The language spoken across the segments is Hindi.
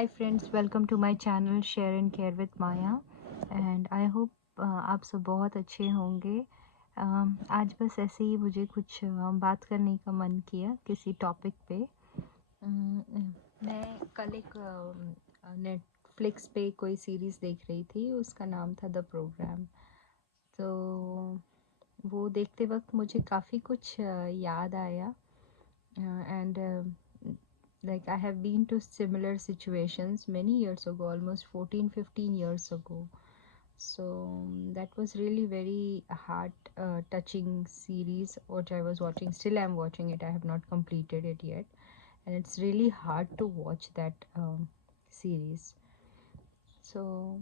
Hi friends, welcome to my channel Share and Care with Maya and I hope आप सब बहुत अच्छे होंगे। आज बस ऐसे ही मुझे कुछ बात करने का मन किया किसी टॉपिक पे। मैं कल एक नेटफ्लिक्स पे कोई सीरीज़ देख रही थी, उसका नाम था द प्रोग्राम। तो वो देखते वक्त मुझे काफ़ी कुछ याद आया and like I have been to similar situations many years ago, almost 14-15 years ago. So that was really very heart touching series which I was watching. Still I'm watching it, I have not completed it yet, and it's really hard to watch that series. So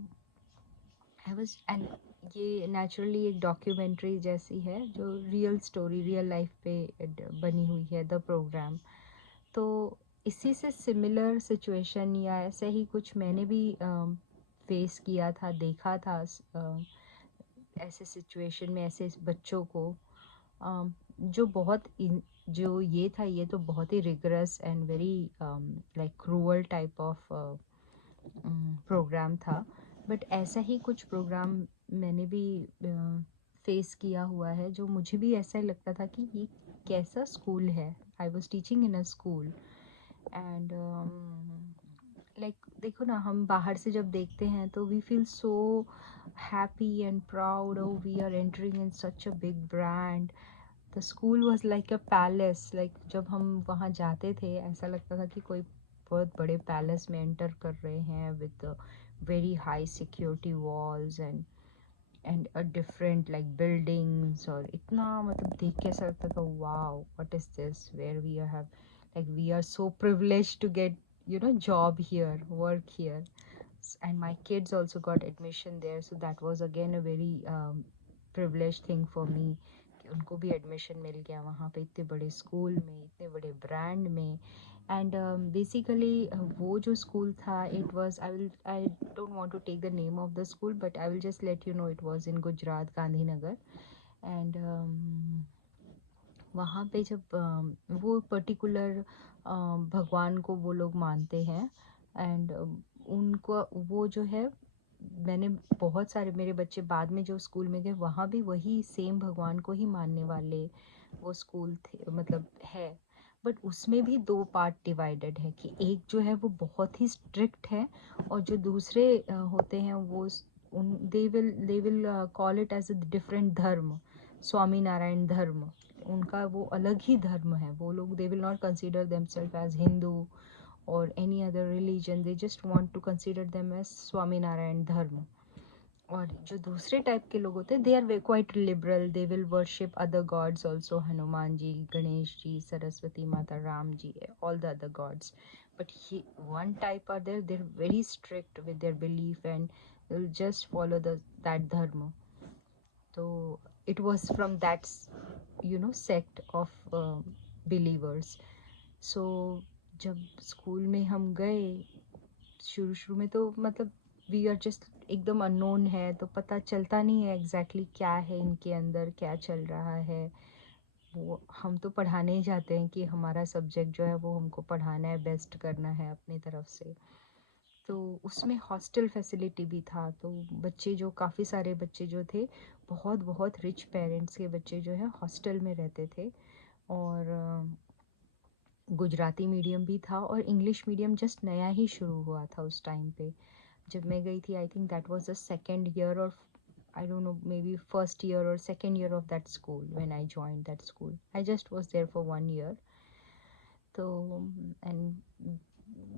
I was and ये नेचुरली एक डॉक्यूमेंट्री जैसी है जो रियल स्टोरी रियल लाइफ पे बनी हुई है, द प्रोग्राम। तो इसी से सिमिलर सिचुएशन या ऐसे ही कुछ मैंने भी फेस किया था, देखा था ऐसे सिचुएशन में ऐसे बच्चों को जो जो ये तो बहुत ही rigorous and very like cruel type of program था। बट ऐसा ही कुछ प्रोग्राम मैंने भी फेस किया हुआ है, जो मुझे भी ऐसा ही लगता था कि ये कैसा स्कूल है। I was teaching in a school and like देखो ना, हम बाहर से जब देखते हैं तो we feel so happy and proud, oh we are entering in such a big brand. The school was like a palace. Like जब हम वहाँ जाते थे ऐसा लगता था कि कोई बहुत बड़े पैलेस में एंटर कर रहे हैं with very high security walls and a different like buildings. और इतना मतलब देख के ऐसा लगता था, wow what is this, where we have like we are so privileged to get job here, work here. And my kids also got admission there, so that was again a very privileged thing for me कि उनको भी एडमिशन मिल गया वहाँ पे इतने बड़े स्कूल में, इतने बड़े ब्रांड में। एंड बेसिकली वो जो स्कूल था, it was I don't want to take the name of the school, but I will just let you know it was in Gujarat, Gandhinagar. And वहाँ पे जब वो पर्टिकुलर भगवान को वो लोग मानते हैं एंड उनको वो जो है, मैंने बहुत सारे मेरे बच्चे बाद में जो स्कूल में गए वहाँ भी वही सेम भगवान को ही मानने वाले वो स्कूल थे, मतलब है। बट उसमें भी दो पार्ट डिवाइडेड है कि एक जो है वो बहुत ही स्ट्रिक्ट है, और जो दूसरे होते हैं वो उन they will call it as a different धर्म, स्वामी नारायण धर्म। उनका वो अलग ही धर्म है। वो लोग they will not consider themselves as Hindu और any other religion, they just want to consider them as Swami Narayan धर्म। और जो दूसरे टाइप के लोग होते हैं, they are quite liberal, they will worship other gods also, Hanuman ji, Ganesh ji, Saraswati माता, Ram ji, all the other gods. But ही one type are there, they are very strict with their belief and will just follow that धर्म। तो it was from that sect of believers. So जब स्कूल में हम गए शुरू शुरू में, तो मतलब वी आर जस्ट एकदम अननोन है, तो पता चलता नहीं है एग्जैक्टली क्या है इनके अंदर, क्या चल रहा है। वो हम तो पढ़ाने ही जाते हैं कि हमारा सब्जेक्ट जो है वो हमको पढ़ाना है, बेस्ट करना है अपनी तरफ से। तो उसमें हॉस्टल फैसिलिटी भी था। तो बच्चे जो काफ़ी सारे बच्चे जो थे, बहुत बहुत रिच पेरेंट्स के बच्चे जो है हॉस्टल में रहते थे। और गुजराती मीडियम भी था और इंग्लिश मीडियम जस्ट नया ही शुरू हुआ था उस टाइम पे जब मैं गई थी। आई think that was the second year, और I don't know, maybe first year or second year of that school when I joined that school. I just was there for 1 year. So, and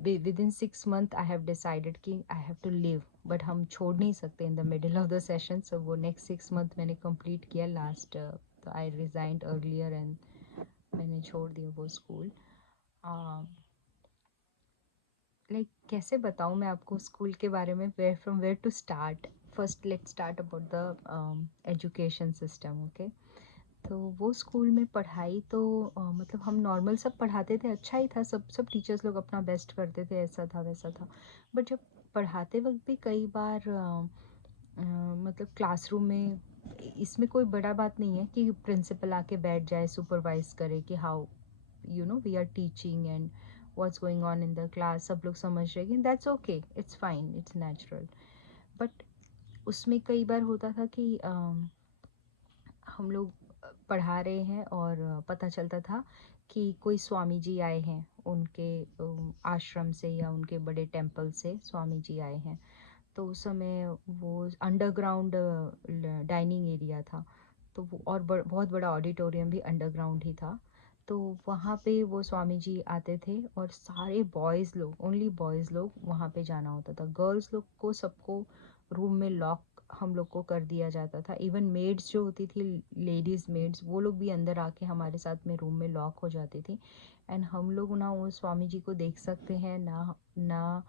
within 6 months I have decided कि I have to leave, but हम छोड़ नहीं सकते in the middle of the session. So वो next 6 month मैंने complete किया last, तो I resigned earlier and मैंने छोड़ दिया वो स्कूल। लाइक कैसे बताऊँ मैं आपको स्कूल के बारे में, where to start. First let's start about the education system, okay. तो वो स्कूल में पढ़ाई तो मतलब हम नॉर्मल सब पढ़ाते थे, अच्छा ही था, सब टीचर्स लोग अपना बेस्ट करते थे, ऐसा था वैसा था। बट जब पढ़ाते वक्त भी कई बार मतलब क्लासरूम में, इसमें कोई बड़ा बात नहीं है कि प्रिंसिपल आके बैठ जाए, सुपरवाइज करे कि how we are teaching and what's going on in the class, सब लोग समझ रहे हैं, that's okay, it's fine, it's natural. But उसमें कई बार होता था कि हम लोग पढ़ा रहे हैं और पता चलता था कि कोई स्वामी जी आए हैं, उनके आश्रम से या उनके बड़े टेम्पल से स्वामी जी आए हैं। तो उस समय वो अंडरग्राउंड डाइनिंग एरिया था, तो वो और बहुत बड़ा ऑडिटोरियम भी अंडरग्राउंड ही था। तो वहाँ पे वो स्वामी जी आते थे और सारे बॉयज़ लोग, ओनली बॉयज़ लोग वहाँ पे जाना होता था। गर्ल्स लोग को सबको रूम में लॉक हम लोग को कर दिया जाता था। इवन मेड्स जो होती थी, लेडीज़ मेड्स, वो लोग भी अंदर आके हमारे साथ में रूम में लॉक हो जाती थी। एंड हम लोग ना वो स्वामी जी को देख सकते हैं ना, ना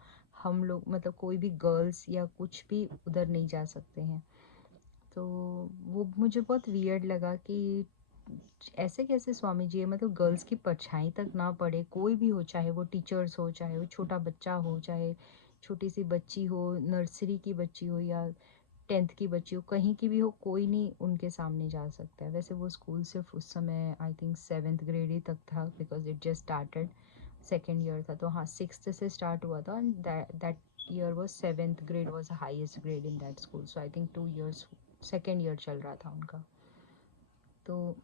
हम लोग मतलब कोई भी गर्ल्स या कुछ भी उधर नहीं जा सकते हैं। तो वो मुझे बहुत वियर्ड लगा कि ऐसे कैसे स्वामी जी है, मतलब गर्ल्स की परछाई तक ना पड़े, कोई भी हो, चाहे वो टीचर्स हो, चाहे वो छोटा बच्चा हो, चाहे छोटी सी बच्ची हो, नर्सरी की बच्ची हो या 10th की बच्ची हो, कहीं की भी हो, कोई नहीं उनके सामने जा सकता है। वैसे वो स्कूल सिर्फ उस समय आई थिंक 7th ग्रेड ही तक था, because it just started, second year था। तो हाँ, 6th से स्टार्ट हुआ था and that year was 7th grade was the highest grade in that school. So I think 2 years, second year चल रहा था उनका। तो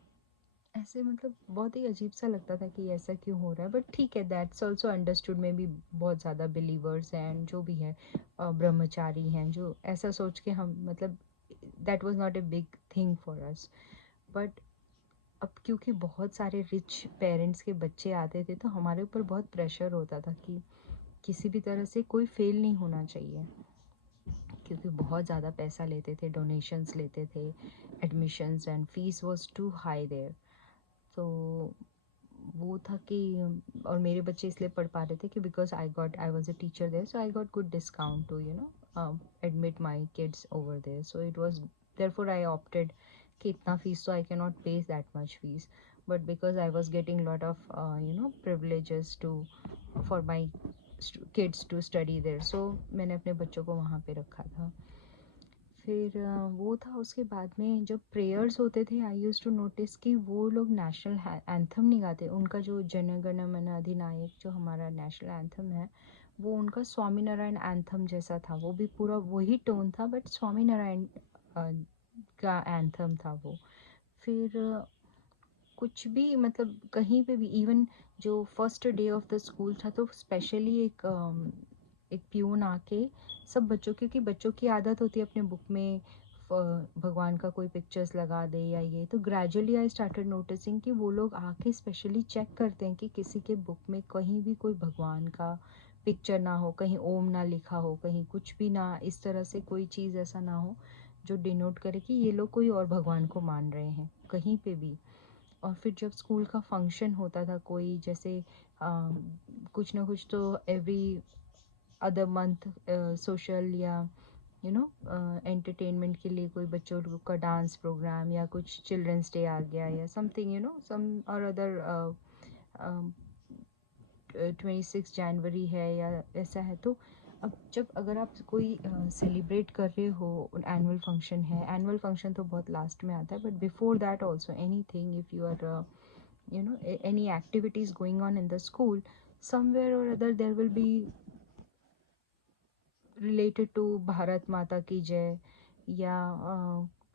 ऐसे मतलब बहुत ही अजीब सा लगता था कि ऐसा क्यों हो रहा है, बट ठीक है, दैट्स ऑल्सो अंडरस्टूड। में भी बहुत ज़्यादा बिलीवर्स हैं and जो भी हैं ब्रह्मचारी हैं, जो ऐसा सोच के हम मतलब that was not a big thing for us. But अब क्योंकि बहुत सारे रिच पेरेंट्स के बच्चे आते थे, तो हमारे ऊपर बहुत प्रेशर होता था कि किसी भी तरह से कोई फेल नहीं होना चाहिए, क्योंकि बहुत ज़्यादा पैसा लेते थे, डोनेशंस लेते थे, admissions and fees was too high there. तो वो था कि और मेरे बच्चे इसलिए पढ़ पा रहे थे कि because I was a teacher there, so I got good discount to admit my kids over there. So it was therefore I opted कि इतना फीस तो I can not pay that much fees, but because I was getting lot of privileges to for my kids to study there, so मैंने अपने बच्चों को वहाँ पे रखा था। फिर वो था, उसके बाद में जब प्रेयर्स होते थे, आई यूज़ टू नोटिस कि वो लोग नेशनल एंथम नहीं गाते। उनका जो जन गण मन अधिनायक जो हमारा नेशनल एंथम है, वो उनका स्वामी नारायण एंथम जैसा था। वो भी पूरा वही टोन था, बट स्वामी नारायण का एंथम था वो। फिर कुछ भी मतलब कहीं पे भी, इवन जो first day of the school था, तो स्पेशली एक प्यून आके सब बच्चों, क्योंकि बच्चों की आदत होती है अपने बुक में भगवान का कोई पिक्चर्स लगा दे या ये, तो ग्रेजुअली आई स्टार्टेड नोटिसिंग कि वो लोग आके स्पेशली चेक करते हैं कि किसी के बुक में कहीं भी कोई भगवान का पिक्चर ना हो, कहीं ओम ना लिखा हो, कहीं कुछ भी ना, इस तरह से कोई चीज़ ऐसा ना हो जो डिनोट करे कि ये लोग कोई और भगवान को मान रहे हैं कहीं पे भी। और फिर जब स्कूल का फंक्शन होता था कोई, जैसे कुछ ना कुछ तो एवरी अदर मंथ सोशल या एंटरटेनमेंट के लिए कोई बच्चों का डांस प्रोग्राम या कुछ चिल्ड्रंस डे आ गया या समथिंग, सम और अदर 26 जनवरी है या ऐसा है, तो अब जब अगर आप कोई सेलिब्रेट कर रहे हो, एनुअल फंक्शन है, एनुअल फंक्शन तो बहुत लास्ट में आता है, but before that also anything, if you are any activities going on in the school, somewhere or other there will be related to Bharat माता की जय, या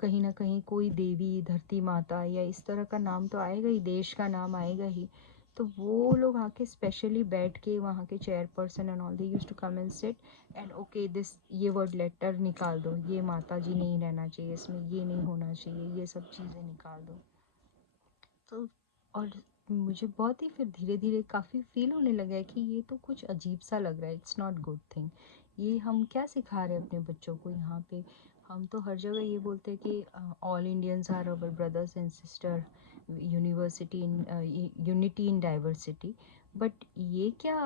कहीं ना कहीं कोई देवी, धरती माता या इस तरह का नाम तो आएगा ही, देश का नाम आएगा ही। तो वो लोग आके स्पेशली बैठ के, वहाँ के chairperson and all, they use to come and sit and okay this, ये वर्ड लेटर निकाल दो, ये माता जी नहीं रहना चाहिए इसमें, ये नहीं होना चाहिए, ये सब चीज़ें निकाल दो। तो और मुझे बहुत ही फिर धीरे धीरे काफ़ी फील होने लगा है कि ये तो कुछ अजीब सा लग रहा है, इट्स नॉट गुड थिंग। ये हम क्या सिखा रहे हैं अपने बच्चों को यहाँ पे? हम तो हर जगह ये बोलते हैं कि all Indians are our brothers and sister, university in unity in diversity, but ये क्या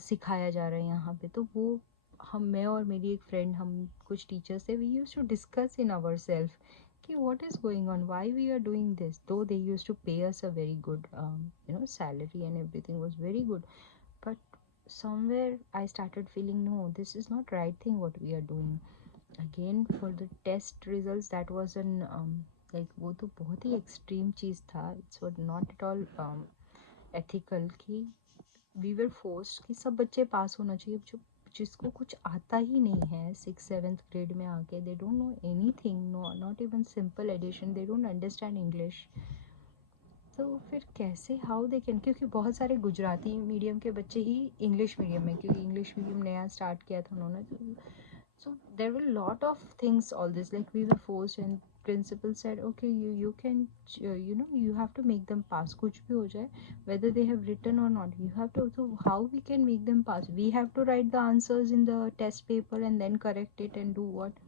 सिखाया जा रहा है यहाँ पे? तो वो हम, मैं और मेरी एक फ्रेंड, हम कुछ टीचर्स थे, we use to discuss in our self कि what is going on, why we are doing this, though they used to pay us a very good salary and everything was very good, but somewhere I started feeling no, this is not right thing what we are doing. Again for the test results, that was an like वो तो बहुत ही extreme चीज़ था, it's not at all ethical कि वी वर फोर्स्ड कि सब बच्चे पास होना चाहिए। जो जिसको कुछ आता ही नहीं है 6th 7th ग्रेड में आके, they don't know anything, no not even simple addition, they don't understand English, तो फिर कैसे हाउ दे कैन, क्योंकि बहुत सारे गुजराती मीडियम के बच्चे ही इंग्लिश मीडियम में, क्योंकि इंग्लिश मीडियम नया स्टार्ट किया था उन्होंने, so there were a lot of things all this, like we were forced and principal said okay you can you have to make them pass, kuch bhi ho jaye, whether they have written or not, you have to, so how we can make them pass, we have to write the answers in the test paper and then correct it and do what,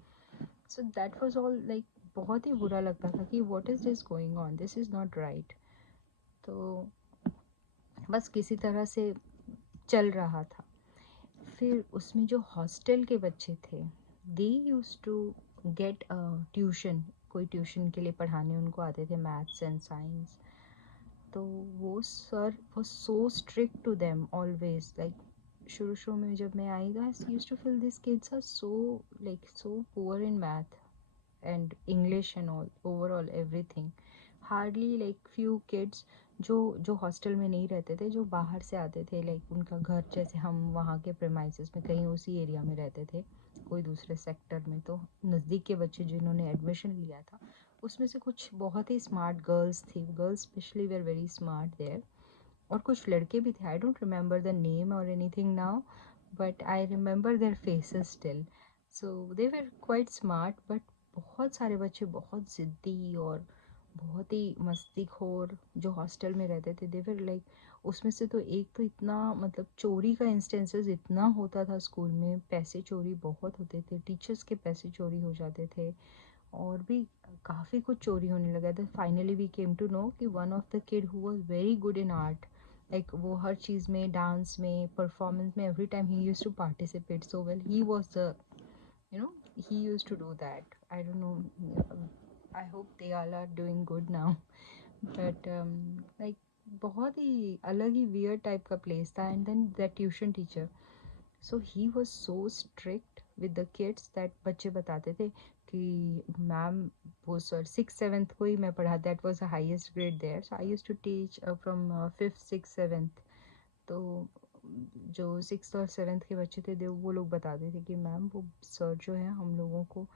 so that was all like बहुत ही बुरा लगता था कि what is this going on, this is not right। तो बस किसी तरह से चल रहा था। फिर उसमें जो हॉस्टल के बच्चे थे, दे यूज टू गेट ट्यूशन, कोई ट्यूशन के लिए पढ़ाने उनको आते थे मैथ्स एंड साइंस, तो वो सर वो so strict to them always, like शुरू शुरू में जब मैं आई तो I use to feel this kids are so like so poor in math and English and all overall everything, hardly like few kids जो हॉस्टल में नहीं रहते थे, जो बाहर से आते थे, लाइक उनका घर जैसे हम वहाँ के प्रेमाइसेस में कहीं उसी एरिया में रहते थे, कोई दूसरे सेक्टर में, तो नज़दीक के बच्चे जिन्होंने एडमिशन लिया था उसमें से कुछ बहुत ही स्मार्ट गर्ल्स थी, girls specially were very smart there, और कुछ लड़के भी थे, I don't remember the name or anything now, but I remember their faces still, so they were quite smart, but बहुत सारे बच्चे बहुत ज़िद्दी और बहुत ही मस्तीखोर जो हॉस्टल में रहते थे, दे वर लाइक, उसमें से तो एक तो इतना मतलब चोरी का इंस्टेंसेस इतना होता था स्कूल में, पैसे चोरी बहुत होते थे, टीचर्स के पैसे चोरी हो जाते थे, और भी काफ़ी कुछ चोरी होने लगा था। Finally we came to know कि one of the kid who was very good in art, like वो हर चीज़ में, डांस में, परफॉर्मेंस में, every time he used to participate so well, he was the you know he used to do that, I don't know, I hope they all are doing good now, but like बहुत ही अलग ही weird टाइप का प्लेस था, and then the tuition teacher, so he was so strict with the kids that बच्चे बताते थे कि मैम, वो सर 6th 7th को ही मैं पढ़ा, that was the highest grade there, so I used to teach from 5th 6th 7th, तो जो 6th और 7th के बच्चे थे वो लोग बताते थे कि मैम वो सर जो है हम लोगों को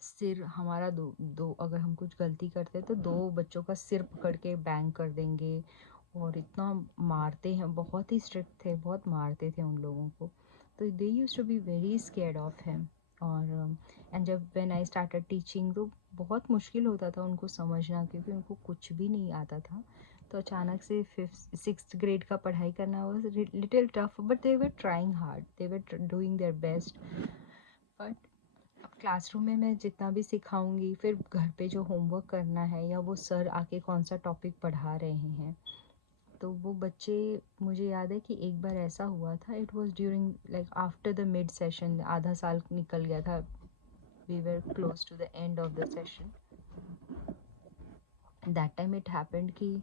सिर हमारा दो अगर हम कुछ गलती करते हैं तो दो बच्चों का सिर पकड़ के बैंग कर देंगे, और इतना मारते हैं, बहुत ही स्ट्रिक्ट थे, बहुत मारते थे उन लोगों को, तो they used to be very scared of him. और एंड जब व्हेन आई स्टार्टेड टीचिंग तो बहुत मुश्किल होता था उनको समझना, क्योंकि उनको कुछ भी नहीं आता था, तो अचानक से 5th 6th ग्रेड का पढ़ाई करना was little tough, but they were trying hard, they were doing their best, but अब क्लासरूम में मैं जितना भी सिखाऊंगी, फिर घर पे जो होमवर्क करना है, या वो सर आके कौन सा टॉपिक पढ़ा रहे हैं, तो वो बच्चे, मुझे याद है कि एक बार ऐसा हुआ था, it was during like after the mid session, आधा साल निकल गया था, we were close to the end of the session, that time it happened कि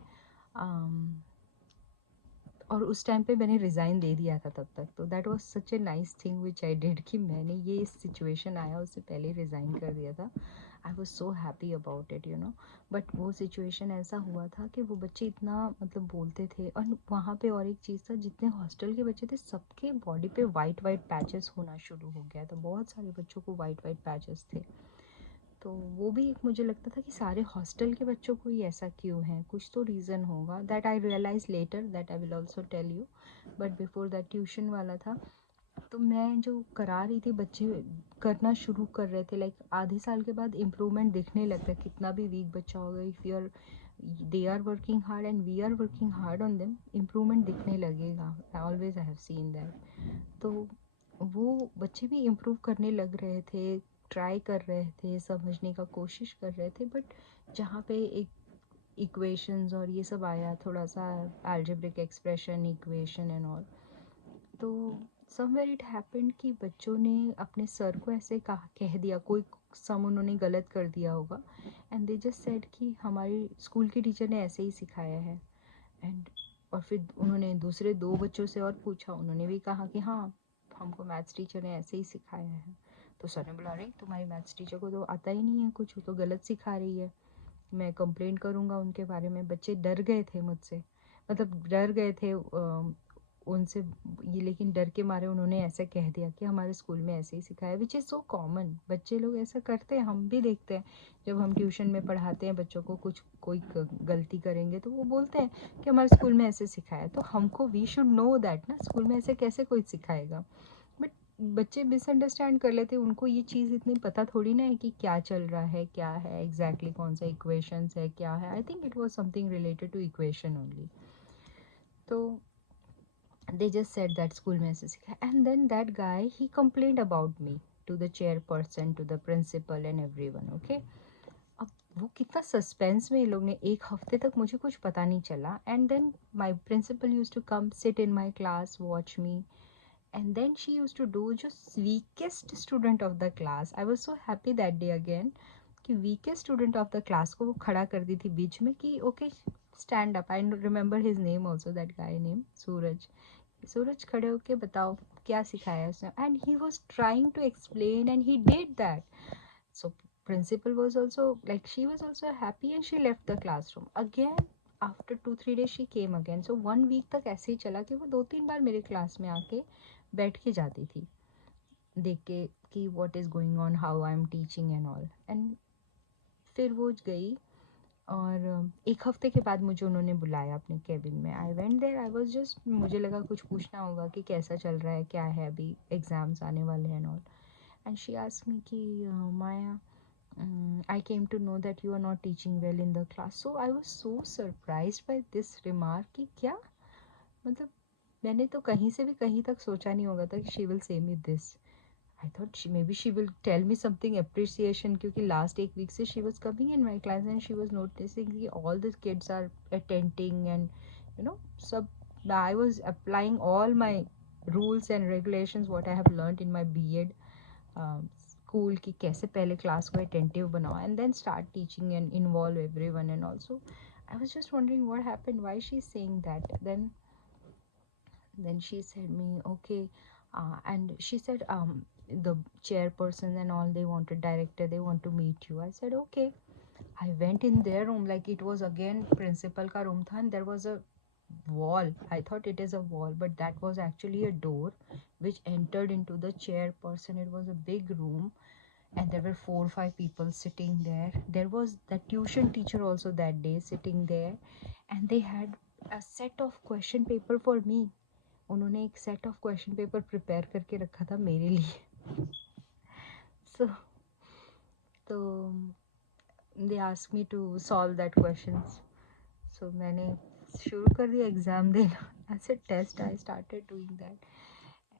और उस टाइम पे मैंने रिज़ाइन दे दिया था तब तक, तो that was such a nice thing which I did कि मैंने ये सिचुएशन आया उससे पहले रिज़ाइन कर दिया था, आई was so happy about it, but वो सिचुएशन ऐसा हुआ था कि वो बच्चे इतना मतलब बोलते थे, और वहाँ पे और एक चीज़ था, जितने हॉस्टल के बच्चे थे सबके बॉडी पे वाइट वाइट पैचेस होना शुरू हो गया था, बहुत सारे बच्चों को वाइट वाइट पैचेस थे, तो वो भी एक मुझे लगता था कि सारे हॉस्टल के बच्चों को ही ऐसा क्यों है, कुछ तो रीज़न होगा, that I realise later, that I will also tell you, but before that tuition वाला था, तो मैं जो करा रही थी बच्चे करना शुरू कर रहे थे, लाइक आधे साल के बाद इम्प्रूवमेंट दिखने लगता है, कितना भी वीक बच्चा होगा, if you are they are working hard and we are working hard on them, improvement दिखने लगेगा, always I have seen that, तो वो बच्चे भी इम्प्रूव करने लग रहे थे, ट्राई कर रहे थे, समझने का कोशिश कर रहे थे, बट जहाँ पे एक इक्वेशंस और ये सब आया, थोड़ा सा algebraic expression, equation and all, तो समवेयर इट हैपेंड कि बच्चों ने अपने सर को ऐसे कह दिया, कोई सम उन्होंने गलत कर दिया होगा, एंड दे जस्ट सेड कि हमारे स्कूल के टीचर ने ऐसे ही सिखाया है, एंड और फिर उन्होंने दूसरे दो बच्चों से और पूछा, उन्होंने भी कहा कि हाँ हमको मैथ्स टीचर ने ऐसे ही सिखाया है, तो सर ने बोला, अरे तुम्हारी मैथ्स टीचर को तो आता ही नहीं है कुछ, वो तो गलत सिखा रही है, मैं कंप्लेंट करूँगा उनके बारे में, बच्चे डर गए थे मुझसे, मतलब डर गए थे उनसे ये, लेकिन डर के मारे उन्होंने ऐसा कह दिया कि हमारे स्कूल में ऐसे ही सिखाया, विच इज़ सो कॉमन। बच्चे लोग ऐसा करते हैं, हम भी देखते हैं जब हम ट्यूशन में पढ़ाते हैं बच्चों को, कुछ कोई गलती करेंगे तो वो बोलते हैं कि हमारे स्कूल में ऐसे सिखाया। तो हमको वी शुड नो दैट ना, स्कूल में ऐसे कैसे कोई सिखाएगा। बट बच्चे मिसअंडरस्टैंड कर लेते हैं, उनको ये चीज़ इतनी पता थोड़ी ना है कि क्या चल रहा है, क्या है एग्जैक्टली, कौन सा इक्वेशंस है, क्या है। I think it was something related to equation only. तो they just said that school में ऐसे सिखाया, and then that guy he complained about me to the chairperson, to the principal and everyone. Okay, अब वो कितना सस्पेंस में ये लोग ने, एक हफ्ते तक मुझे कुछ पता नहीं चला, and then my principal used to come sit in my class, watch me, and then she used to do, जो weakest student of the class, I was so happy that day again, कि weakest student of the class को वो खड़ा कर दी थी बीच में कि okay stand up. I remember his name also, that guy name Suraj. Suraj खड़े होके बताओ क्या सिखाया उसने, and he was trying to explain and he did that. So principal was also like, she was also happy and she left the classroom again. After 2-3 days she came again. So 1 week तक ऐसे ही चला कि वो 2-3 बार मेरे क्लास में आके बैठ के जाती थी, देख के कि what is going on, how I am teaching and all. And फिर वो गई, और एक हफ्ते के बाद मुझे उन्होंने बुलाया अपने केबिन में. I went there, I was just, मुझे लगा कुछ पूछना होगा कि कैसा चल रहा है, क्या है, अभी एग्ज़ाम्स आने वाले हैं all. And she asked me कि माया, I came to know that you are not teaching well in the class. So I was so surprised by this remark कि क्या मतलब, मैंने तो कहीं से भी कहीं तक सोचा नहीं होगा था कि she will say me this. I thought maybe she will tell me something appreciation, क्योंकि last एक week से she was coming in my class and she was noticing कि all the kids are attending and सब, I was applying all my rules and regulations what I have learned in my B.Ed school, कि कैसे पहले क्लास को attentive बनाओ and then start teaching and involve everyone. And also I was just wondering what happened, why she's saying that. Then she said me, okay, and she said the chairperson and all, they wanted, director, they want to meet you. I said okay. I went in their room, like it was again principal ka room tha, and there was a wall. I thought it is a wall, but that was actually a door which entered into the chairperson. It was a big room, and there were 4 or 5 people sitting there. There was the tuition teacher also that day sitting there, and they had a set of question paper for me. उन्होंने एक set of question paper prepare करके रखा था मेरे लिए. सो तो they ask me to solve that questions. So मैंने शुरू कर दिया एग्ज़ाम देना. As a test I started doing that,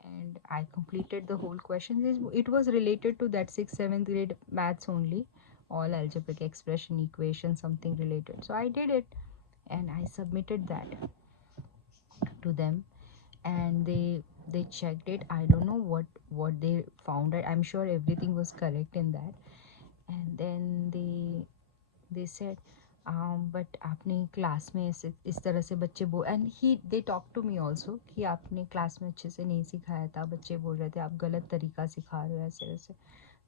and I completed the whole question. It was related to that 6th 7th grade maths only, all algebraic expression, equation, something related. So I did it and I submitted that to them, and they checked it. I don't know what they found. I'm sure everything was correct in that. And then they said but आपने क्लास में ऐसे इस तरह से बच्चे बोल, and he they talk to me also कि आपने क्लास में अच्छे से नहीं सिखाया था, बच्चे बोल रहे थे आप गलत तरीका सिखा रहे हो ऐसे वैसे.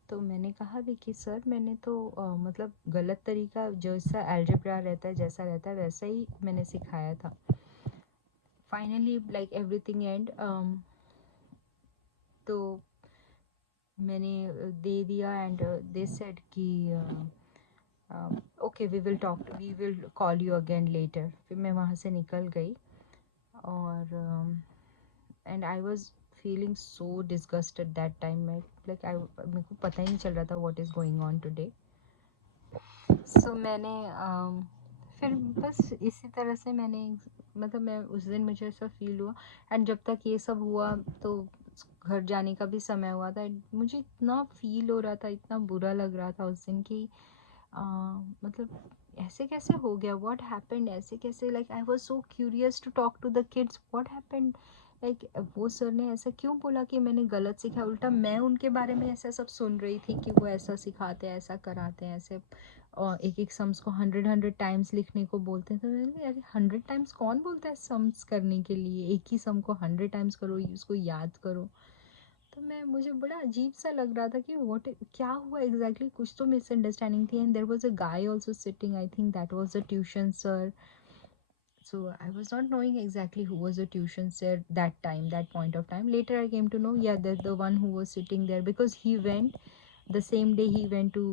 तो मैंने कहा भी कि सर मैंने तो मतलब गलत तरीका, जैसा अलजेब्रा रहता है जैसा रहता है वैसा ही मैंने सिखाया था. फाइनली लाइक एवरीथिंग एंड तो मैंने दे दिया, एंड दे सेड कि okay we will call you again later. फिर मैं वहाँ से निकल गई, और and I was feeling so disgusted that time. मैं लाइक मेरे को पता ही नहीं चल रहा था what is going on today. So मैंने फिर बस इसी तरह से मैंने, मतलब मैं उस दिन मुझे ऐसा फील हुआ. एंड जब तक ये सब हुआ तो घर जाने का भी समय हुआ था. मुझे इतना फील हो रहा था, इतना बुरा लग रहा था उस दिन कि मतलब ऐसे कैसे हो गया, व्हाट हैपेंड, ऐसे कैसे, like I was so curious to talk to the kids, what happened. Like वो सर ने ऐसा क्यों बोला कि मैंने गलत सीखा, उल्टा मैं उनके बारे में ऐसा सब सुन रही थी कि वो ऐसा सिखाते हैं, ऐसा कराते हैं, ऐसे और एक एक सम्स को 100 टाइम्स लिखने को बोलते हैं. तो मैंने, अरे 100 टाइम्स कौन बोलता है सम्स करने के लिए, एक ही सम को 100 टाइम्स करो, उसको याद करो. तो मुझे बड़ा अजीब सा लग रहा था कि व्हाट, क्या हुआ एग्जैक्टली, कुछ तो मिसअंडरस्टैंडिंग थी. And there was a guy also sitting, I think that was the tuition sir. So I was not knowing exactly who was the tuition sir that time, that point of time. Later I came to know, yeah, that's the one who was sitting there, because he went the same day, he went to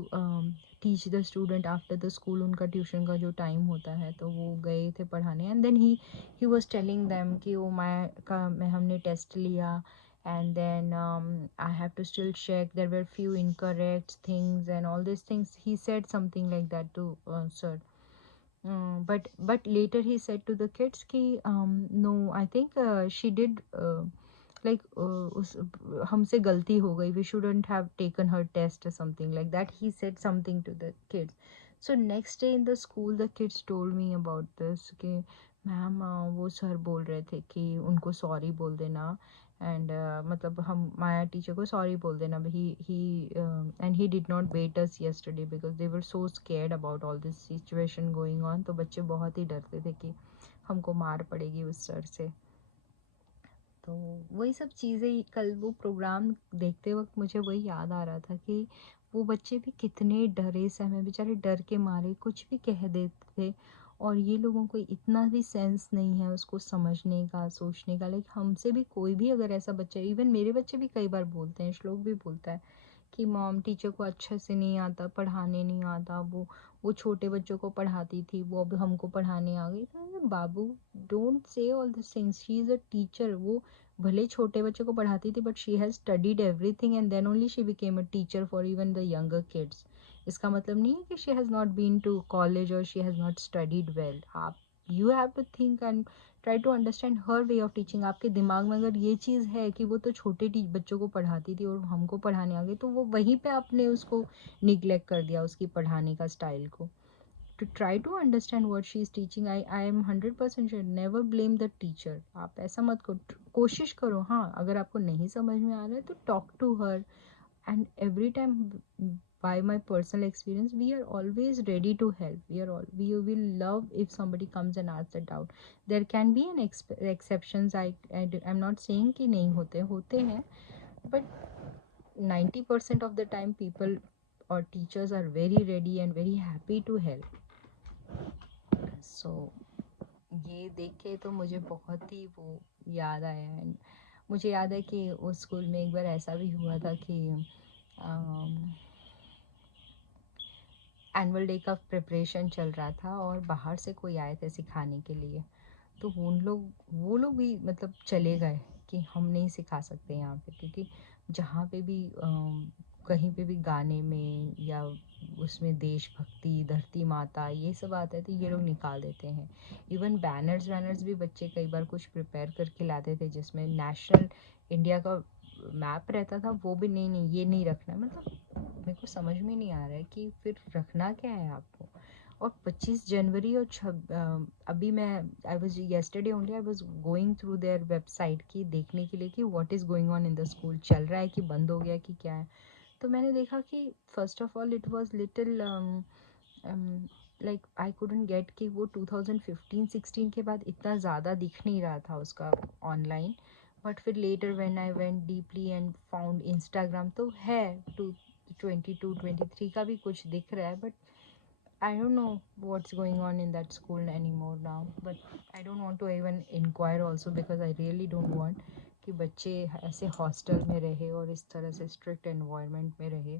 teach the student after the school. उनका ट्यूशन का जो टाइम होता है तो वो गए थे पढ़ाने, and then he was telling them कि वो मैं हमने टेस्ट लिया, and then I have to still check, there were few incorrect things and all these things. He said something like that to sir. But later he said to the kids कि no, I think she did like उस हमसे गलती हो गई, we shouldn't have taken her test or something like that. He said something to the kids. So next day in the school the kids told me about this कि मैम वो सर बोल रहे थे कि उनको सॉरी बोल देना, एंड मतलब हम माया टीचर को सॉरी बोल देना. He and he did not wait us yesterday because they were so scared about all this situation going on. तो बच्चे बहुत ही डरते थे कि हमको मार पड़ेगी उस सर से. तो वही सब चीज़ें कल वो प्रोग्राम देखते वक्त मुझे वही याद आ रहा था कि वो बच्चे भी कितने डरे से, हमें बेचारे डर के मारे कुछ भी कह देते थे, और ये लोगों को इतना भी सेंस नहीं है उसको समझने का, सोचने का. लाइक हमसे भी कोई भी अगर ऐसा बच्चा, इवन मेरे बच्चे भी कई बार बोलते हैं, श्लोक भी बोलता है कि मॉम टीचर को अच्छे से नहीं आता, पढ़ाने नहीं आता. वो छोटे बच्चों को पढ़ाती थी, वो अब हमको पढ़ाने आ गई. तो बाबू, don't say all this things, she is a teacher. वो भले छोटे बच्चों को पढ़ाती थी, but she has studied everything and then only she became a teacher for even the younger kids. इसका मतलब नहीं है कि she has not been to college or she has not studied well. आप, you have to think and try to understand her way of teaching. आपके दिमाग में अगर ये चीज़ है कि वो तो छोटे बच्चों को पढ़ाती थी और हमको पढ़ाने आ गई, तो वो वहीं पे आपने उसको निग्लेक्ट कर दिया, उसकी पढ़ाने का स्टाइल को. To try to understand what she is teaching. I am 100% sure. Never blame the teacher. आप ऐसा मत करो, कोशिश करो. हाँ, अगर आपको नहीं समझ में आ रहा है तो talk to her. And every time, by my personal experience, we are always ready to help. We will love if somebody comes and asks a doubt. There can be an exceptions. I'm not saying कि नहीं होते हैं, but 90% of the time people or teachers are very ready and very happy to help. सो ये देख के तो मुझे बहुत ही वो याद आया. एंड मुझे याद है कि उस स्कूल में एक बार ऐसा भी हुआ था कि एनुअल डे का प्रिपरेशन चल रहा था और बाहर से कोई आए थे सिखाने के लिए. तो वो लोग भी मतलब चले गए कि हम नहीं सिखा सकते यहाँ पे, क्योंकि जहाँ पे भी कहीं पे भी गाने में या उसमें देशभक्ति, धरती माता, ये सब आता है तो ये लोग निकाल देते हैं. इवन बैनर्स वैनर्स भी बच्चे कई बार कुछ प्रिपेयर करके लाते थे जिसमें नेशनल इंडिया का मैप रहता था, वो भी नहीं नहीं ये नहीं रखना है. मतलब मेरे को समझ में नहीं आ रहा है कि फिर रखना क्या है आपको. और 25 जनवरी और अभी मैं I was yesterday only I was going through their website की देखने के लिए कि what is going on in the school, चल रहा है कि बंद हो गया कि क्या है. तो मैंने देखा कि first of all it was little like I couldn't get कि वो 2015-16 के बाद इतना ज़्यादा दिख नहीं रहा था उसका ऑनलाइन. बट फिर letter when I went deeply and found Instagram, तो है 22-23 का भी कुछ दिख रहा है. But I don't know what's going on in that school anymore now, but I don't want to even inquire also because I really don't want कि बच्चे ऐसे हॉस्टल में रहे और इस तरह से स्ट्रिक्ट एनवायरनमेंट में रहे.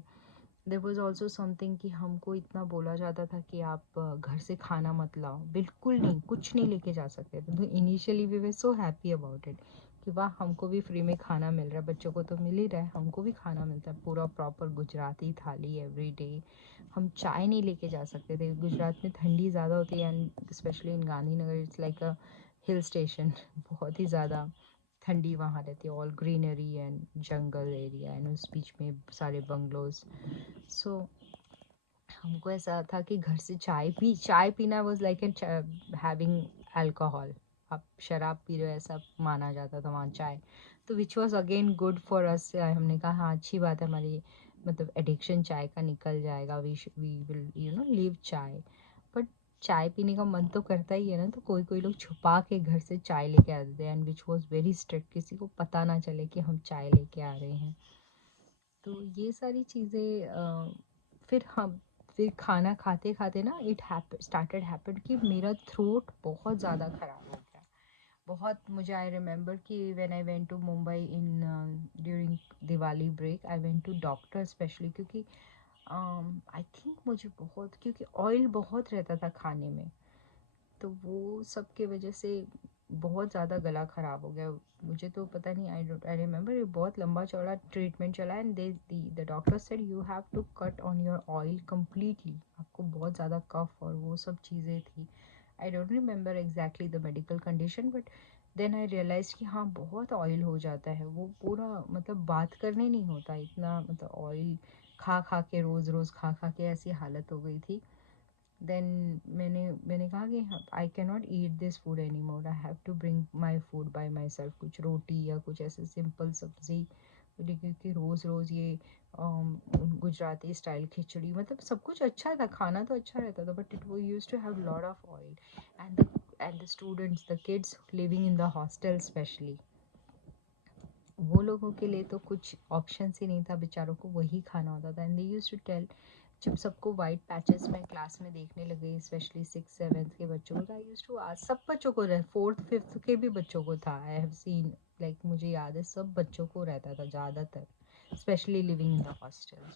देयर वाज आल्सो समथिंग कि हमको इतना बोला जाता था कि आप घर से खाना मत लाओ, बिल्कुल नहीं, कुछ नहीं लेके जा सकते थे. तो initially we were so happy about it कि वाह, हमको भी फ्री में खाना मिल रहा है, बच्चों को तो मिल ही रहा है, हमको भी खाना मिलता है पूरा प्रॉपर गुजराती थाली एवरी डे. हम चाय नहीं लेके जा सकते थे, गुजरात में ठंडी ज़्यादा होती है and specially in Gandhinagar it's like a hill station. बहुत ही ज़्यादा ठंडी वहाँ रहती है, all greenery and jungle area and उस बीच में सारे बंगलोज. सो हमको ऐसा था कि घर से चाय पीना वाज लाइक हैविंग अल्कोहल. आप शराब पी रहे हो ऐसा माना जाता था वहाँ चाय. तो which was again good for us. हमने कहा हाँ, अच्छी बात है, हमारी मतलब एडिक्शन चाय का निकल जाएगा, वी विल लीव चाय. बट चाय पीने का मन तो करता ही है ना, तो कोई कोई लोग छुपा के घर से चाय लेके आते थे and which was very strict, किसी को पता ना चले कि हम चाय लेके आ रहे हैं. तो ये सारी चीज़ें फिर हम फिर खाना खाते खाते ना इट स्टार्टेड हैपन कि मेरा थ्रोट बहुत ज़्यादा ख़राब हो गया। बहुत मुझे आई रिमेंबर कि when I went to Mumbai in during Diwali break, I went to doctor specially, क्योंकि आई थिंक मुझे बहुत, क्योंकि ऑयल बहुत रहता था खाने में, तो वो सब के वजह से बहुत ज़्यादा गला ख़राब हो गया। मुझे तो पता नहीं, आई रिमेंबर ये बहुत लंबा चौड़ा ट्रीटमेंट चला, and the doctor said you have to cut on your oil completely. आपको बहुत ज़्यादा कफ और वो सब चीज़ें थी। I don't remember exactly the medical condition, but then I realise कि हाँ बहुत ऑयल हो जाता है, वो पूरा मतलब बात करने नहीं होता इतना, मतलब ऑयल खा खा के, रोज़ रोज़ खा खा के ऐसी हालत हो गई थी। देन मैंने कहा कि I can not eat this food any more, I have to bring my food by my self, कुछ रोटी या कुछ ऐसे सिंपल सब्जी, क्योंकि रोज़ रोज़ ये गुजराती स्टाइल खिचड़ी, मतलब सब कुछ अच्छा था, खाना तो अच्छा रहता था, बट इट वो use to have lot of oil. And the students, the kids living in the hostel specially, वो लोगों के लिए तो कुछ ऑप्शन ही नहीं था, बेचारों को वही खाना होता था। And they used to tell, जब सबको वाइट पैचेस में क्लास में देखने लगे, स्पेशली 6th 7th के बच्चों को, आई यूज्ड टू आस्क, सब बच्चों को, 4th 5th के भी बच्चों को था, आई हैव सीन, लाइक मुझे याद है सब बच्चों को रहता था ज़्यादातर, specially living in the hostels.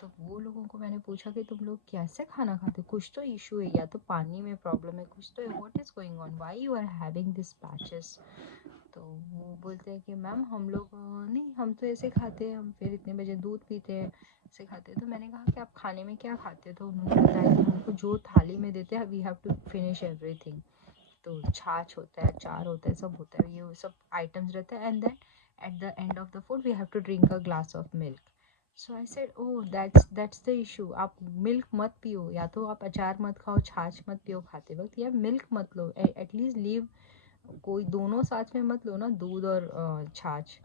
तो वो लोगों को मैंने पूछा कि तुम लोग कैसे खाना खाते, कुछ तो इशू है, या तो पानी में प्रॉब्लम है, कुछ तो है, what is going on, why you are having this patches. तो वो बोलते हैं कि मैम हम लोग नहीं, हम तो ऐसे खाते हैं, हम फिर इतने बजे दूध पीते हैं, ऐसे खाते हैं। तो मैंने कहा कि आप खाने में क्या खाते हैं, तो उन्होंने बताया कि हमको जो थाली में देते हैं we have to finish everything. तो छाछ होता है, अचार होता है, सब होता है, ये सब आइटम्स रहता है, and then at the end of the food we have to drink a glass of milk. So I said oh that's the issue, आप मिल्क मत पियो, या तो आप अचार मत खाओ, छाछ मत पियो खाते वक्त, या मिल्क मत लो, एटलीस्ट लीव, कोई दोनों साथ में मत लो ना, दूध और छाछ।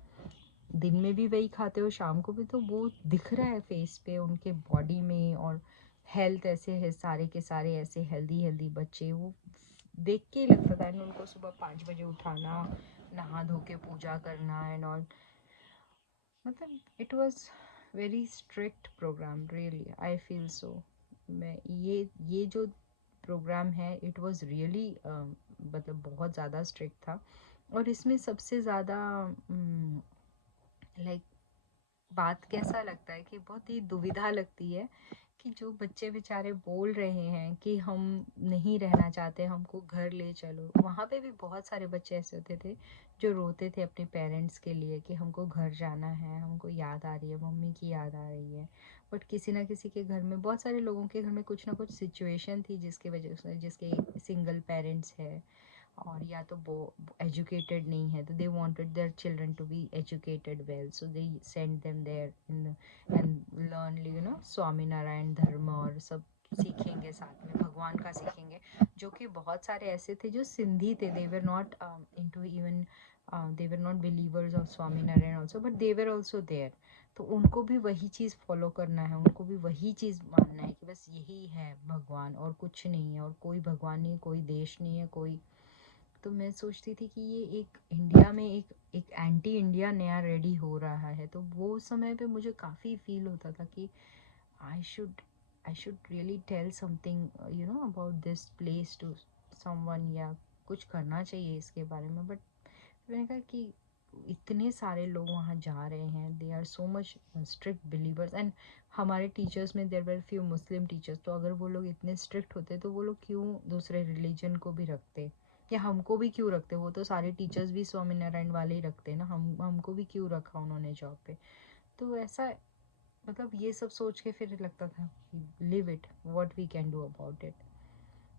दिन में भी वही खाते हो, शाम को भी, तो वो दिख रहा है फेस पे, उनके बॉडी में, और हेल्थ ऐसे है, सारे के सारे ऐसे हेल्दी हेल्दी बच्चे, वो देख के ही लगता था। एंड उनको सुबह 5 बजे उठाना, नहा धो के पूजा करना एंड ऑल, मतलब it was very strict programme, really I feel so. मैं ये जो प्रोग्राम है, इट वाज रियली मतलब बहुत ज़्यादा स्ट्रिक्ट था। और इसमें सबसे ज़्यादा लाइक बात कैसा लगता है कि बहुत ही दुविधा लगती है कि जो बच्चे बेचारे बोल रहे हैं कि हम नहीं रहना चाहते, हमको घर ले चलो, वहाँ पे भी बहुत सारे बच्चे ऐसे होते थे जो रोते थे अपने पेरेंट्स के लिए कि हमको घर जाना है, हमको याद आ रही है, मम्मी की याद आ रही है। बट किसी ना किसी के घर में, बहुत सारे लोगों के घर में कुछ ना कुछ सिचुएशन थी जिसके वजह से, जिसके सिंगल पेरेंट्स है, और या तो वो एजुकेटेड नहीं है, तो they wanted their children to be educated well, so they send them there in and learn, Swami Narayan धर्म और सब सीखेंगे, साथ में भगवान का सीखेंगे। जो कि बहुत सारे ऐसे थे जो सिंधी थे, they were not into even, they were not believers of Swaminarayan also, but they were also there. तो उनको भी वही चीज़ फॉलो करना है, उनको भी वही चीज़ मानना है कि बस यही है भगवान और कुछ नहीं है, और कोई भगवान नहीं, कोई देश नहीं है, कोई। तो मैं सोचती थी कि ये एक इंडिया में एक एंटी इंडिया नया रेडी हो रहा है, तो वो समय पे मुझे काफ़ी फील होता था कि I should I should really tell something about this place to someone, या कुछ करना चाहिए इसके बारे में। बट मैंने कहा कि इतने सारे लोग वहाँ जा रहे हैं, they are so much strict believers, and हमारे टीचर्स में there were few Muslim teachers, तो अगर वो लोग इतने स्ट्रिक्ट होते तो वो लोग क्यों दूसरे रिलीजन को भी रखते, या हमको भी क्यों रखते, वो तो सारे टीचर्स भी स्वामीनारायण वाले ही रखते ना, हमको भी क्यों रखा उन्होंने जॉब पे। तो ऐसा, मतलब ये सब सोच के फिर लगता था leave it, what we can do about it.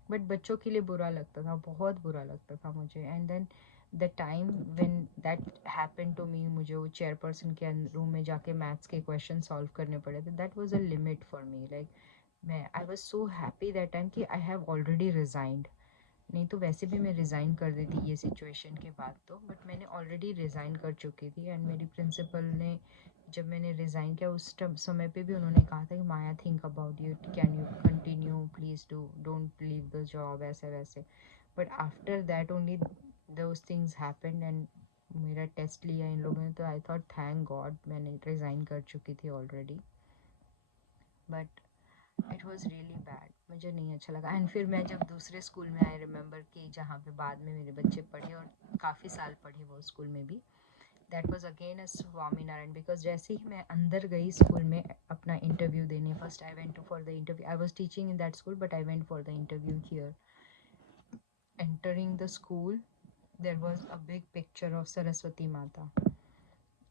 But बच्चों के लिए बुरा लगता था, बहुत बुरा लगता था मुझे। And then the time when that happened to me, मुझे वो चेयरपर्सन के रूम में जाके मैथ्स के क्वेश्चन सॉल्व करने पड़े थे, that was a limit for me. Like मैं I was so happy that time कि आई हैव ऑलरेडी रिजाइंड। नहीं तो वैसे भी मैं रिज़ाइन कर देती ये सिचुएशन के बाद तो, बट मैंने ऑलरेडी रिज़ाइन कर चुकी थी। एंड मेरी प्रिंसिपल ने, जब मैंने रिज़ाइन किया उस समय पे भी उन्होंने कहा था कि Maya think about you, can you continue, please do, don't leave the job, ऐसे वैसे। But after that only those things happened, and मेरा टेस्ट लिया इन लोगों ने, तो आई थॉट थैंक गॉड मैंने रिज़ाइन कर चुकी थी already. But it was really bad, मुझे नहीं अच्छा लगा। एंड फिर मैं जब दूसरे स्कूल में आई रिमेंबर कि जहाँ पे बाद में मेरे बच्चे पढ़े और काफ़ी साल पढ़े वो स्कूल में भी, that was again a Swami Narayan. Because जैसे ही मैं अंदर गई स्कूल में अपना इंटरव्यू देने, first I went for the interview, I was teaching in that school but I went for the interview here. Entering the school, there was a big picture of Saraswati Mata,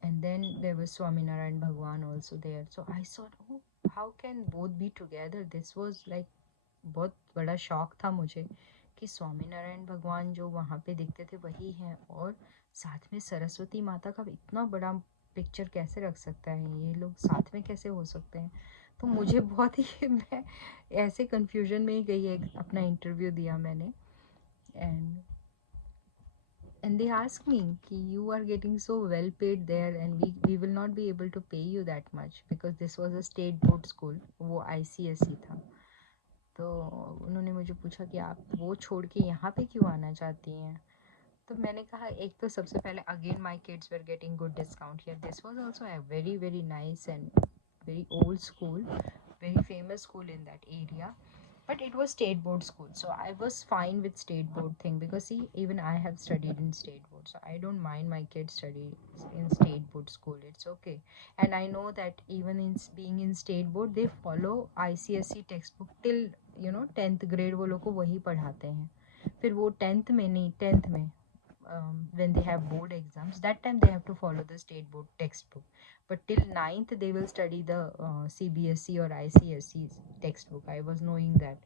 and then there was Swaminarayan Bhagwan also there. So I thought, oh, how can both be together? This was like बहुत बड़ा शौक था मुझे कि स्वामी नारायण भगवान जो वहाँ पे दिखते थे वही हैं, और साथ में सरस्वती माता का इतना बड़ा पिक्चर कैसे रख सकता है, ये लोग साथ में कैसे हो सकते हैं। तो मुझे बहुत ही मैं ऐसे कंफ्यूजन में ही गई, एक अपना इंटरव्यू दिया मैंने। एंड they asked me कि you are getting so well paid there and we will not be able to pay you that much because this was a state board school, वो ICSE था। तो उन्होंने मुझे पूछा कि आप वो छोड़ के यहाँ पे क्यों आना चाहती हैं। तो मैंने कहा, एक तो सबसे पहले again my kids were getting good discount here, this was also a very very nice and very old school, very famous school in that area, but it was state board school, so I was fine with state board thing because see, even I have studied in state board, so I don't mind my kids study in state board school, it's okay. And I know that even in being in state board they follow ICSE textbook till 10th grade, वो लोग को वही पढ़ाते हैं। फिर वो 10th में नहीं, 10th में when they have board exams, that time they have to follow the state board textbook, but till ninth they will study the CBSE or ICSE textbook, I was knowing that।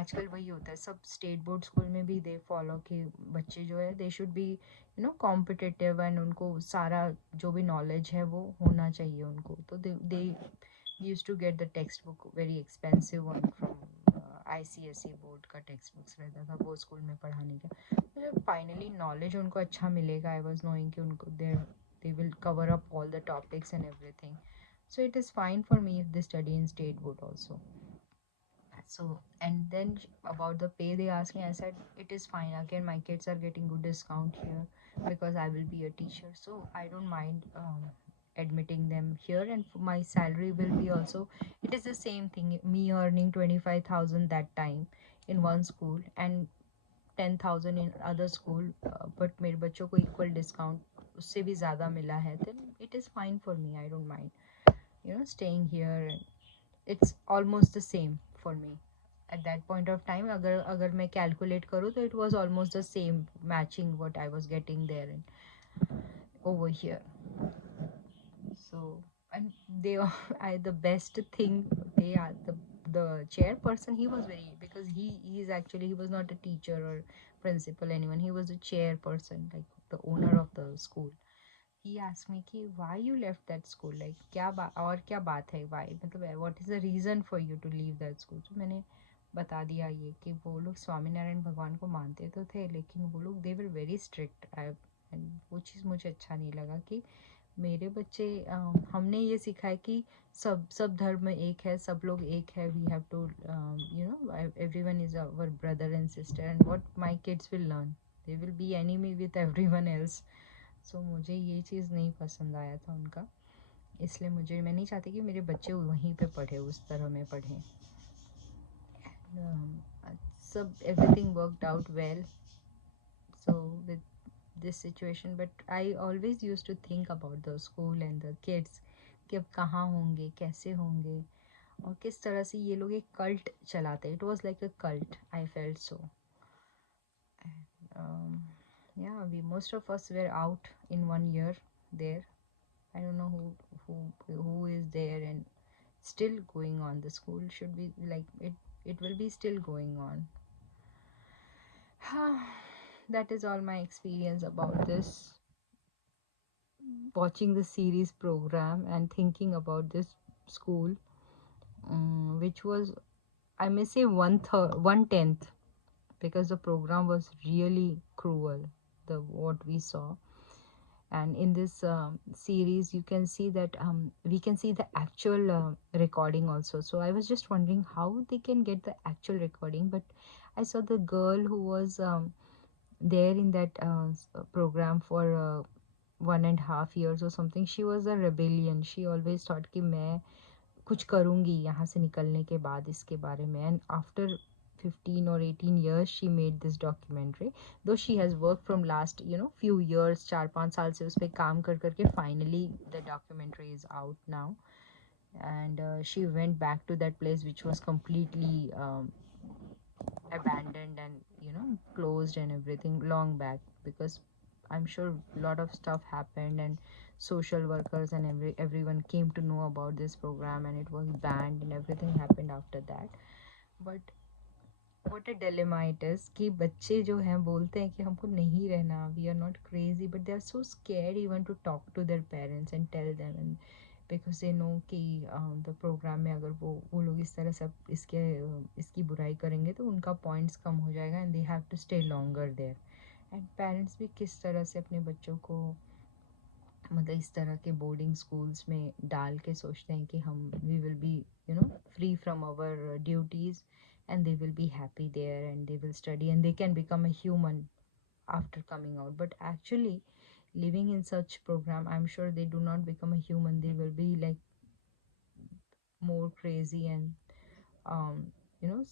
आजकल वही होता है सब स्टेट बोर्ड स्कूल में भी, दे फॉलो कि बच्चे जो है they should be competitive and उनको सारा जो भी नॉलेज है वो होना चाहिए उनको। तो they use to get the text book very expensive one from ICSE board का टेक्स्ट बुक्स रहता था वो स्कूल में पढ़ाने का। तो फाइनली नॉलेज उनको अच्छा मिलेगा, आई वॉज नोइंग कि उनको they will cover up all the topics and everything, so it is fine for me if they study in state board also। So, and then about the pay they asked me, I said it is fine, again my kids are getting good discount here because I will be a teacher, so I don't mind admitting them here, and my salary will be also, it is the same thing, me earning 25,000 that time in one school and 10,000 in other school, but मेरे बच्चों को equal discount उससे भी ज़्यादा मिला है, then it is fine for me, I don't mind staying here, it's almost the same for me at that point of time। अगर मैं calculate करूँ तो it was almost the same, matching what I was getting there and over here। So, and they are the best thing, they are the chairperson, he was very, because he is actually, he was not a teacher or principal anyone, he was a chairperson, like the owner of the school। he asked me कि why you left that school, like क्या और क्या बात है, why, मतलब what is the reason for you to leave that school। तो मैंने बता दिया ये कि वो लोग स्वामी नारायण भगवान को मानते तो थे लेकिन वो लोग दे वर वेरी स्ट्रिक्ट, एंड वो चीज़ मुझे अच्छा नहीं लगा कि मेरे बच्चे, हमने ये सीखा है कि सब धर्म एक है, सब लोग एक है, we have to everyone is our brother and sister, and what my kids will learn, they will be enemy with everyone else. So मुझे ये चीज़ नहीं पसंद आया था उनका, इसलिए मैं नहीं चाहती कि मेरे बच्चे वहीं पे पढ़े, उस तरह में पढ़ें। सब everything worked out well, so with this situation, but I always used to think about the school and the kids कि अब कहाँ होंगे, कैसे होंगे, और किस तरह से ये लोग एक कल्ट चलाते, it was like a cult, I felt so। um, yeah, we most of us were out in 1 year there, I don't know who is there and still going on, the school should be like it will be still going on। That is all my experience about this, watching the series program and thinking about this school, which was, I may say, 1/10, because the program was really cruel, the what we saw। And in this series you can see that we can see the actual recording also, so I was just wondering how they can get the actual recording, but I saw the girl who was there in that program for 1.5 years or something, she was a rebellion, she always thought कि मैं कुछ करूँगी यहाँ से निकलने के बाद इसके बारे में। And after 15 or 18 years she made this documentary, though she has worked from last few years, 4-5 साल से उस पर काम कर करके finally the documentary is out now. And she went back to that place which was completely abandoned and closed and everything long back, because I'm sure a lot of stuff happened and social workers and everyone came to know about this program and it was banned and everything happened after that. But what a dilemma it is कि बच्चे जो हैं बोलते हैं कि हमको नहीं रहना, we are not crazy, but they are so scared even to talk to their parents and tell them, and because they know कि the program में अगर वो लोग इस तरह से इसकी बुराई करेंगे तो उनका पॉइंट्स कम हो जाएगा and they have to stay longer there. and parents भी किस तरह से अपने बच्चों को मतलब इस तरह के बोर्डिंग स्कूल्स में डाल के सोचते हैं कि हम we will be free from our duties and they will be happy there and they will study and they can become a human after coming out. But actually living in such program, I'm sure they do not become a human, they will be like more crazy and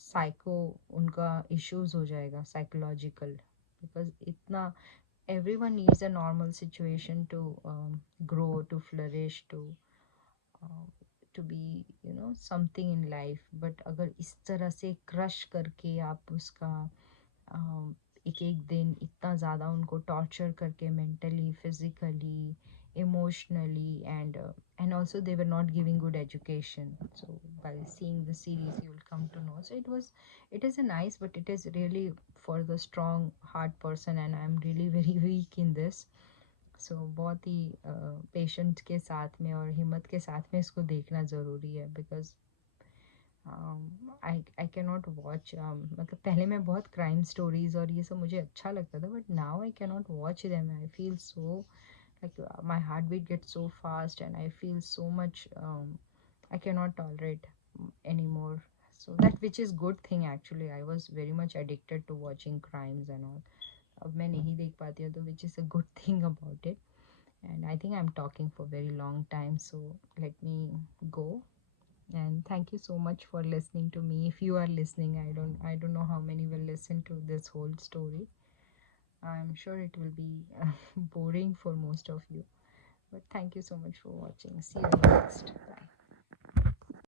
psycho, उनका issues हो जाएगा psychological, because इतना everyone needs a normal situation to grow, to flourish, uh, to be something in life. But अगर इस तरह से क्रश करके आप उसका एक एक दिन इतना ज़्यादा उनको टॉर्चर करके mentally, physically, emotionally, and also they were not giving good education. So by seeing the series you will come to know. So it is a nice, but it is really for the strong heart person, and I'm really very weak in this. So बहुत ही पेशेंट के साथ में और हिम्मत के साथ में इसको देखना ज़रूरी है, because I can not watch, मतलब पहले मैं बहुत क्राइम स्टोरीज और ये सब मुझे अच्छा लगता था, but now I can not watch them. I feel so like my heartbeat gets so fast and I feel so much I cannot tolerate anymore. So that, which is good thing actually, I was very much addicted to watching crimes and all. अब मैं नहीं देख पाती हूँ तो which is a good thing about it. And I think I'm talking for very long time, so let me go. And thank you so much for listening to me. If you are listening, I don't know how many will listen to this whole story. I'm sure it will be boring for most of you, but thank you so much for watching. See you next. Bye.